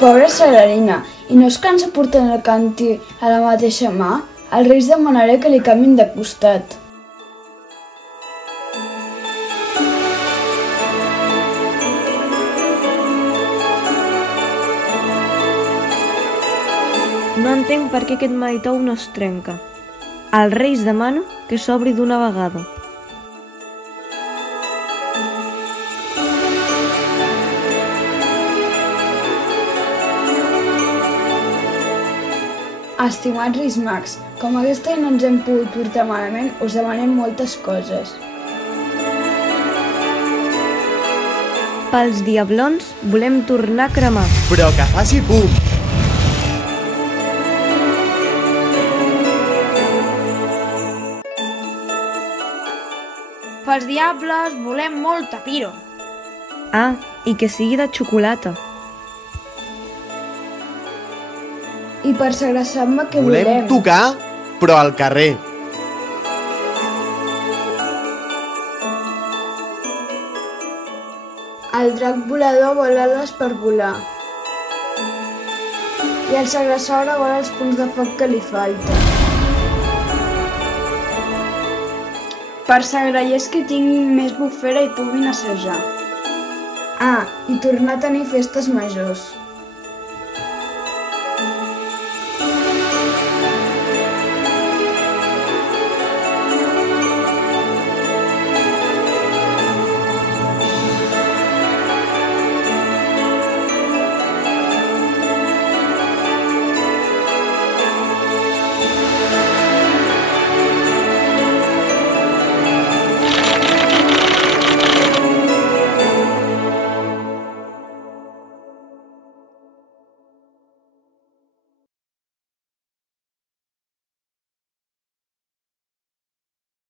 Pobra Celerina, i no es cansa portant el cantí a la mateixa mà? Els Reis demanaré que li canviïn de costat. No entenc per què aquest maitou no es trenca. Als Reis demano que s'obri d'una vegada. Estimats Reis Mags, com aquest any no ens hem pogut portar malament, us demanem moltes coses. Pels diablons volem tornar a cremar. Però que faci pum! Pels diables volem molta piro. Ah, i que sigui de xocolata. I per Sagrada Samba què Volem volem? tocar, però al carrer. El drac volador vol ales per volar. I el Sagrassaure vol els punts de foc que li falten. Per sagrallers que tinguin més bufera i puguin assajar. Ah, i tornar a tenir festes majors.